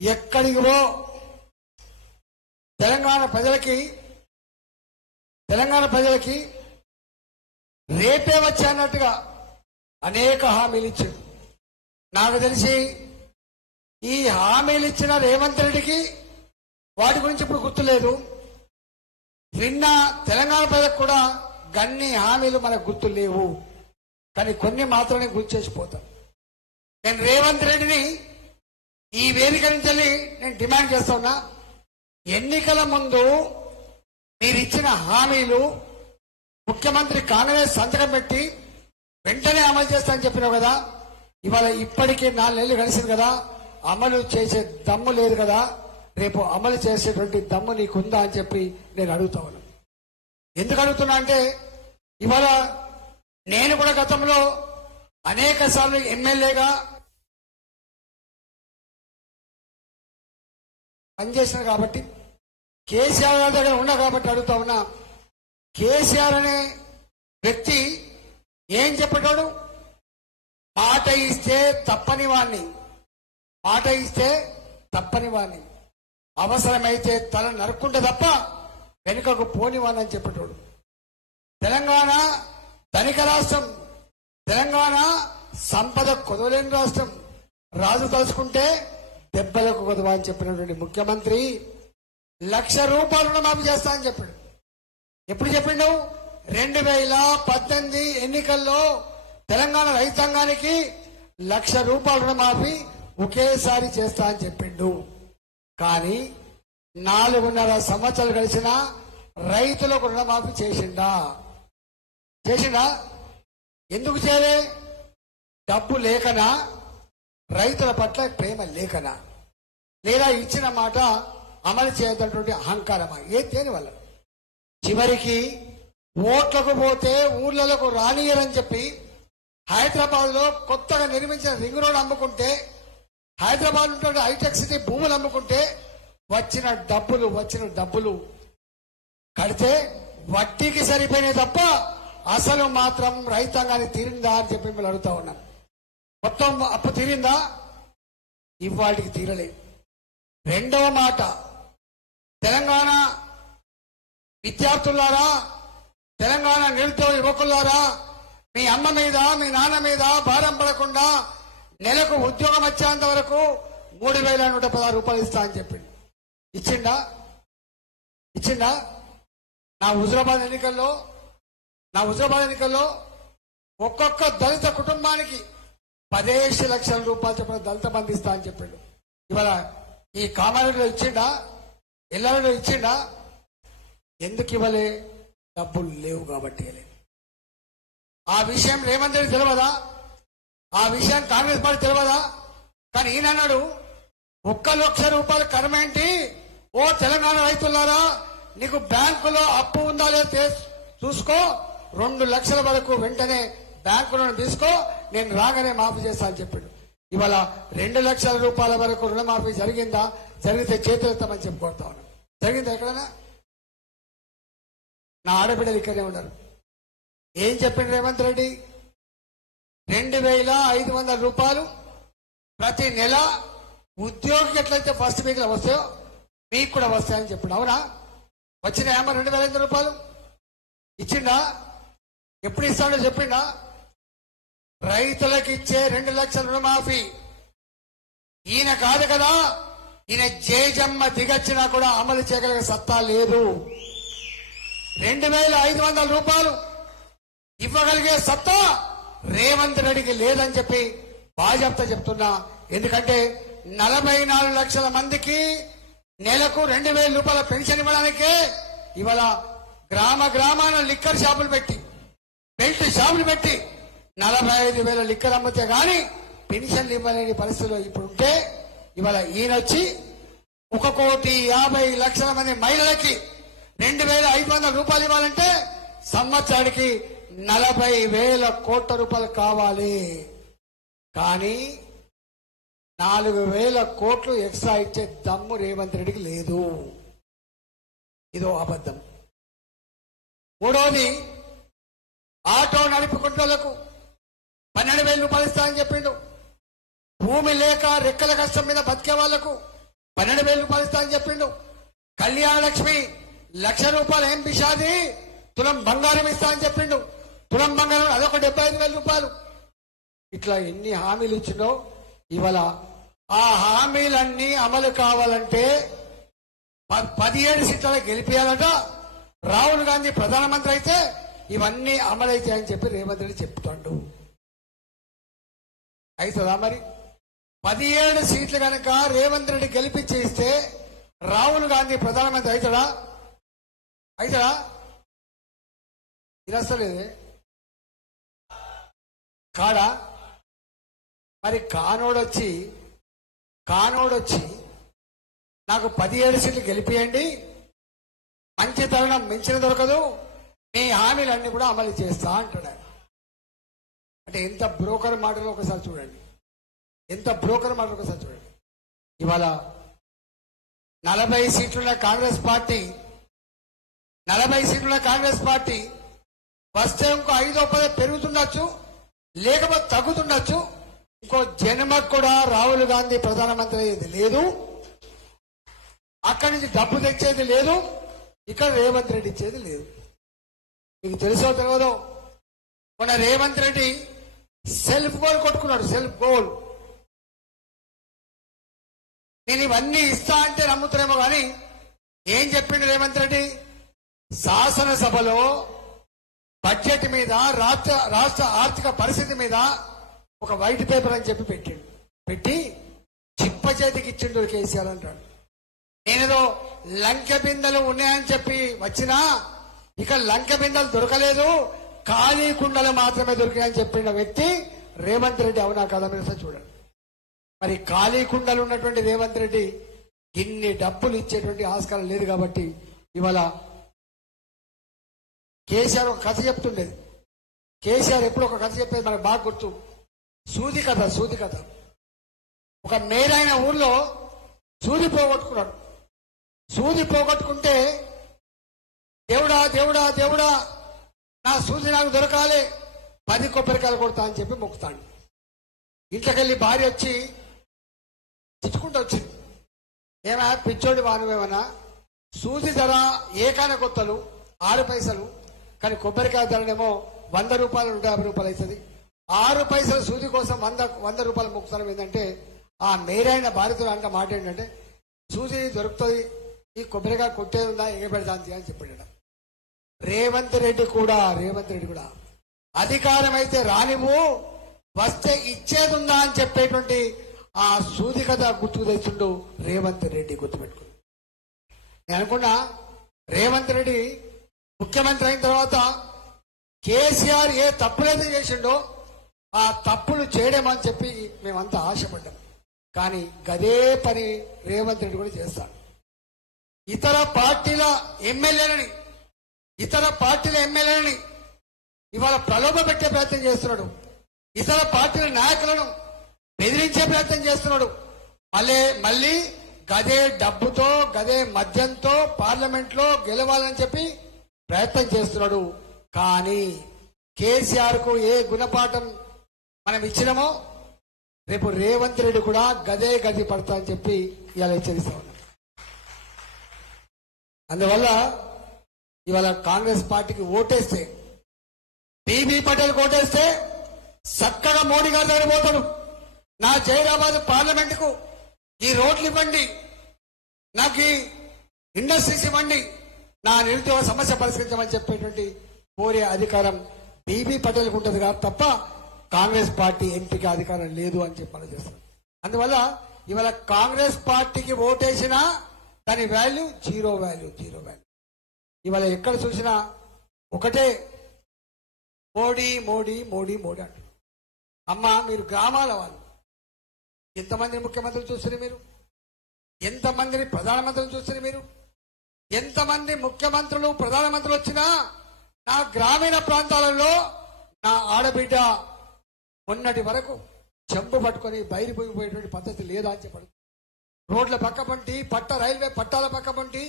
ఎక్కడికి పో తెలంగాణ ప్రజలకి రేపే వచ్చానట్టుగా అనేక హామీలు ఇచ్చారు. నాకు తెలిసి ఈ హామీలు ఇచ్చిన రేవంత్ రెడ్డికి వాటి గురించి ఇప్పుడు గుర్తులేదు. నిన్న తెలంగాణ ప్రజలకు కూడా గన్ని హామీలు మనకు గుర్తు లేవు, కానీ కొన్ని మాత్రమే గుర్తు చేసిపోతాం. నేను రేవంత్ రెడ్డిని ఈ వేదిక నుంచి నేను డిమాండ్ చేస్తా ఉన్నా, ఎన్నికల ముందు మీరు ఇచ్చిన హామీలు ముఖ్యమంత్రి కాంగ్రెస్ సంతకం పెట్టి వెంటనే అమలు చేస్తానని చెప్పినావు కదా. ఇవాళ ఇప్పటికీ 4 నెలలు కలిసింది కదా, అమలు చేసే దమ్ము లేదు కదా. రేపు అమలు చేసేటువంటి దమ్ము నీకుందా అని చెప్పి నేను అడుగుతా ఉన్నాను. ఎందుకు అడుగుతున్నా అంటే ఇవాళ నేను కూడా గతంలో అనేక సార్లు ఎమ్మెల్యేగా పనిచేసిన కాబట్టి, కేసీఆర్ గారి దగ్గర ఉన్నా కాబట్టి అడుగుతా ఉన్నా. కేసీఆర్ అనే వ్యక్తి ఏం చెప్పాడు? మాట ఇస్తే తప్పని వాణ్ణి, అవసరమైతే తల నరుక్కుంటే తప్ప వెనుకకు పోనివాణ్ణి అని చెప్పేటోడు. తెలంగాణ ధనిక రాష్ట్రం, తెలంగాణ సంపద కొదవలేని రాష్ట్రం, రాజు తలుచుకుంటే దెబ్బలకు కొదవా అని చెప్పినటువంటి ముఖ్యమంత్రి 1,00,000 రూపాయలు రుణమాఫీ చేస్తా అని చెప్పాడు. ఎప్పుడు చెప్పిండు? 2018 ఎన్నికల్లో తెలంగాణ రైతాంగానికి 1,00,000 రూపాయల రుణమాఫీ ఒకేసారి చేస్తా అని చెప్పిండు. కానీ 4.5 సంవత్సరాలు గడిచినా రైతులకు రుణమాఫీ చేసిండా? ఎందుకు చేయలే? డబ్బు లేకనా? రైతుల పట్ల ప్రేమ లేకనా? లేదా ఇచ్చిన మాట అమలు చేయదటువంటి అహంకారమా? దేని వల్ల? చివరికి ఓట్లకు పోతే ఊర్లకు రానియరని చెప్పి హైదరాబాద్ లో కొత్తగా నిర్మించిన రింగ్ రోడ్ అమ్ముకుంటే, హైదరాబాద్ ఉంటే హైటెక్ సిటీ భూములు అమ్ముకుంటే వచ్చిన డబ్బులు కడితే వడ్డీకి సరిపోయినాయి తప్ప అసలు మాత్రం రైతాంగాన్ని తీరిందా అని చెప్పి మేము అడుగుతా ఉన్నాం. మొత్తం అప్పు తీరిందా? ఇవాటికి తీరలేదు. రెండవ మాట, తెలంగాణ విద్యార్థులారా, తెలంగాణ నిరుద్యోగ యువకులారా, మీ అమ్మ మీద మీ నాన్న మీద భారం పడకుండా నెలకు ఉద్యోగం వచ్చేంత వరకు 3,116 రూపాయలు ఇస్తా అని చెప్పింది. ఇచ్చిండా? నా హుజరాబాద్ ఎన్నికల్లో ఒక్కొక్క దళిత కుటుంబానికి 15 లక్షల రూపాయలు చెప్పిన దళిత బంధు ఇస్తా అని చెప్పిండు. ఇవాళ ఈ కామారెడ్డిలో ఇచ్చిండా? ఎల్లారెడ్డిలో ఇచ్చిండా? ఎందుకు ఇవ్వలే? డబ్బులు లేవు కాబట్టి. ఆ విషయం రేవంత్ రెడ్డి తెలియదా? ఆ విషయం కాంగ్రెస్ పార్టీ తెలియదా? కానీ ఈయన అన్నాడు, 1,00,000 రూపాయలు కరమేంటి? ఓ తెలంగాణ రైతులారా, నీకు బ్యాంకులో అప్పు ఉందా లేదా చూసుకో, 2 లక్షల వరకు వెంటనే బ్యాంకులో తీసుకో, నేను రాగానే మాఫీ చేస్తా అని చెప్పాడు. ఇవాళ 2 లక్షల రూపాయల వరకు రుణమాఫీ జరిగిందా? జరిగితే చేతులెత్తామని చెప్పుకోతా ఉన్నాను. జరిగిందా ఎక్కడైనా? నా ఆడబిడ్డలు ఇక్కడే ఉన్నారు. ఏం చెప్పిండు రేవంత్ రెడ్డి? 2,500 రూపాయలు ప్రతి నెల ఉద్యోగికి ఎట్లయితే ఫస్ట్ వీక్ లో వస్తాయో మీకు కూడా వస్తాయని చెప్పాడు. అవునా? వచ్చినాయమ్మ 2,500 రూపాయలు? ఇచ్చిండా? ఎప్పుడు ఇస్తాడో చెప్పిండా? రైతులకు ఇచ్చే 2 లక్షల రుణమాఫీ ఈయన కాదు కదా, ఈయన జేజమ్మ దిగచ్చినా కూడా అమలు చేయగలిగే సత్తా లేదు. 2,500 రూపాయలు ఇవ్వగలిగే సత్తా రేవంత్ రెడ్డికి లేదని చెప్పి బాధ్యత చెప్తున్నా. ఎందుకంటే 44 లక్షల మందికి నెలకు 2,000 రూపాయల పెన్షన్ ఇవ్వడానికే ఇవాళ గ్రామాన లిక్కర్ షాపులు పెట్టి, బెల్ట్ షాపులు పెట్టి 45,000 లిక్కర్ అమ్మితే గాని పెన్షన్లు ఇవ్వలేని పరిస్థితిలో ఇప్పుడు ఉంటే, ఇవాళ ఈయన వచ్చి 1,50,00,000 మంది మహిళలకి 2,500 రూపాయలు ఇవ్వాలంటే సంవత్సరానికి 40,000 కోట్ల రూపాయలు కావాలి. కానీ 4,000 కోట్లు ఎక్స్ట్రా ఇచ్చే దమ్ము రేవంత్ రెడ్డికి లేదు. ఇదో అబద్ధం. మూడోది, ఆటో నడుపుకుంటోళ్లకు 12,000 రూపాయలు ఇస్తా అని చెప్పిండు. భూమి లేక రెక్కల కష్టం మీద బతికే వాళ్లకు 12,000 రూపాయలు ఇస్తా అని చెప్పిండు. కళ్యాణ లక్ష్మి 1,00,000 రూపాయలు ఏం పిషాది తులం బంగారం ఇస్తా అని చెప్పిండు. తులం బంగారం అదొక 75,000 రూపాయలు. ఇట్లా ఎన్ని హామీలు ఇచ్చిండో ఇవాళ ఆ హామీలన్నీ అమలు కావాలంటే 17 సీట్లలో గెలిపియాలట. రాహుల్ గాంధీ ప్రధానమంత్రి అయితే ఇవన్నీ అమలైతాయని చెప్పి రేవంత్ రెడ్డి చెప్తాడు. అవుతుందా మరి? 17 సీట్లు కనుక రేవంత్ రెడ్డి గెలిపించి ఇస్తే రాహుల్ గాంధీ ప్రధానమంత్రి అవుతాడా? అవుతాడా? ఇది అసలేదే కాడా? మరి కానోడొచ్చి నాకు 17 సీట్లు గెలిపియండి, మంచి తరుణం మించిన దొరకదు, మీ హామీలన్నీ కూడా అమలు చేస్తా అంటాడు ఆయన. అంటే ఎంత బ్రోకర్ మాటలు ఒకసారి చూడండి, ఎంత బ్రోకర్ మాటలు ఒకసారి చూడండి. ఇవాళ 40 సీట్లున్న కాంగ్రెస్ పార్టీ 40 సీట్లున్న కాంగ్రెస్ పార్టీ వస్తే ఇంకో 5-10 పెరుగుతుండొచ్చు, లేకపోతే తగ్గుతుండొచ్చు. ఇంకో జన్మకు కూడా రాహుల్ గాంధీ ప్రధానమంత్రి అయ్యేది లేదు, అక్కడి నుంచి డబ్బు తెచ్చేది లేదు, ఇక్కడ రేవంత్ రెడ్డి ఇచ్చేది లేదు. మీకు తెలుసో తెలియదో మొన్న రేవంత్ రెడ్డి సెల్ఫ్ గోల్ కొట్టుకున్నాడు. Self goal. నేను ఇవన్నీ ఇస్తా అంటే నమ్ముతారేమో కానీ ఏం చెప్పిండు రేవంత్ రెడ్డి? శాసనసభలో బడ్జెట్ మీద రాష్ట్ర ఆర్థిక పరిస్థితి మీద ఒక వైట్ పేపర్ అని చెప్పి పెట్టి చిప్ప చేతికి ఇచ్చిండు కేసీఆర్ అంటాడు. నేనేదో లంక బిందెలు ఉన్నాయని చెప్పి వచ్చినా ఇక్కడ లంక బిందెలు దొరకలేదు, ఖాళీ కుండలు మాత్రమే దొరికాయని చెప్పిన వ్యక్తి రేవంత్ రెడ్డి. అవునా కదా? మీరు చూడండి. మరి ఖాళీ కుండలు ఉన్నటువంటి రేవంత్ రెడ్డి ఇన్ని డబ్బులు ఇచ్చేటువంటి ఆస్కారం లేదు. కాబట్టి ఇవాళ కేసీఆర్ ఒక కథ చెప్తుండేది. కేసీఆర్ ఎప్పుడు ఒక కథ చెప్పేది మనకు బాగా గుర్తు. సూది కథ. ఒక మేరైన ఊర్లో సూది పోగొట్టుకున్నాడు. సూది పోగొట్టుకుంటే దేవుడా దేవుడా దేవుడా నా సూది నాకు దొరకాలి, 10 కొబ్బరికాయలు కొడతా అని చెప్పి మొక్కుతాడు. ఇంట్లోకెళ్ళి భార్య వచ్చి తిట్టుకుంటూ వచ్చింది. ఏమైనా పిచ్చోడి వానువేమన్నా, సూది ధర ఏకాన కొత్తలు 6 పైసలు, కానీ కొబ్బరికాయ ధరనేమో 100 రూపాయలు 150 రూపాయలు అవుతుంది. 6 పైసల సూది కోసం 100 రూపాయలు మొక్కుతాం. ఏంటంటే ఆ మేరైన భార్యతో అంటే మాట ఏంటంటే, సూది దొరుకుతుంది, ఈ కొబ్బరికాయ కొట్టేది ఉందా ఎగబెడదాంతి అని చెప్పాడు. రేవంత్ రెడ్డి కూడా అధికారం అయితే రానివ్వు, వస్తే ఇచ్చేది ఉందా అని చెప్పేటువంటి ఆ సూది కథ గుర్తుకు తెచ్చిండు రేవంత్ రెడ్డి. గుర్తుపెట్టుకుని నేను అనుకున్నా రేవంత్ రెడ్డి ముఖ్యమంత్రి అయిన తర్వాత కేసీఆర్ ఏ తప్పులైతే చేసిండో ఆ తప్పులు చేయడమని చెప్పి మేమంతా ఆశపడ్డాం. కానీ గదే పని రేవంత్ రెడ్డి కూడా చేస్తాడు. ఇతర పార్టీల ఎమ్మెల్యేలని ఇవాళ ప్రలోభ పెట్టే ప్రయత్నం చేస్తున్నాడు. ఇతర పార్టీల నాయకులను బెదిరించే ప్రయత్నం చేస్తున్నాడు. మళ్ళీ గదే డబ్బుతో గదే మద్యంతో పార్లమెంట్ లో గెలవాలని చెప్పి ప్రయత్నం చేస్తున్నాడు. కానీ కేసీఆర్ కు ఏ గుణపాఠం మనం ఇచ్చినామో రేపు రేవంత్ రెడ్డి కూడా గదే గది పడతా అని చెప్పి ఇవాళ హెచ్చరిస్తా ఉన్నాం. అందువల్ల ఇవాళ కాంగ్రెస్ పార్టీకి ఓటేస్తే, బీబీ పటేల్ ఓటేస్తే చక్కగా మోడీ గారి దగ్గర పోతాడు. నా జైరాబాద్ పార్లమెంట్ కు ఈ రోడ్లు ఇవ్వండి, నాకు ఈ ఇండస్ట్రీస్ ఇవ్వండి, నా నిరుద్యోగ సమస్య పరిష్కరించమని చెప్పేటువంటి కోరే అధికారం బీబీ పటేల్ కు ఉంటుంది కాదు తప్ప కాంగ్రెస్ పార్టీ ఎంపీకి అధికారం లేదు అని చెప్పి చేస్తారు. అందువల్ల ఇవాళ కాంగ్రెస్ పార్టీకి ఓటేసినా దాని వాల్యూ జీరో వాల్యూ. ఇవాళ ఎక్కడ చూసినా ఒకటే మోడీ మోడీ మోడీ మోడీ అంటారు. అమ్మ మీరు గ్రామాల వాళ్ళు ఎంతమంది ముఖ్యమంత్రులు చూస్తారు మీరు? ఎంతమందిని ప్రధానమంత్రులు చూస్తారు మీరు? ఎంతమంది ముఖ్యమంత్రులు ప్రధానమంత్రులు వచ్చినా నా గ్రామీణ ప్రాంతాలలో నా ఆడబిడ్డ మొన్నటి వరకు చెంపు పట్టుకొని బయలుపోయిపోయేటువంటి పద్ధతి లేదా అని చెప్పాడు. రోడ్ల పక్క పంటి రైల్వే పట్టాల పక్క పంటి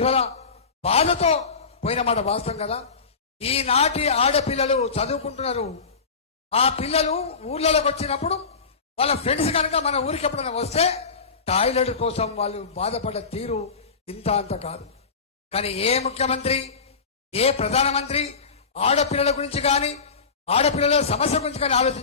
ఇవాళ బాధతో పోయిన మాట వాస్తవం కదా. ఈనాటి ఆడపిల్లలు చదువుకుంటున్నారు. ఆ పిల్లలు ఊర్లలోకి వచ్చినప్పుడు వాళ్ళ ఫ్రెండ్స్ కనుక మన ఊరికి ఎప్పుడైనా వస్తే టాయిలెట్ కోసం వాళ్ళు బాధపడ్డ తీరు ఇంత అంత కాదు. కానీ ఏ ముఖ్యమంత్రి, ఏ ప్రధానమంత్రి ఆడపిల్లల గురించి కానీ ఆడపిల్లల సమస్య గురించి కానీ ఆలోచించారు?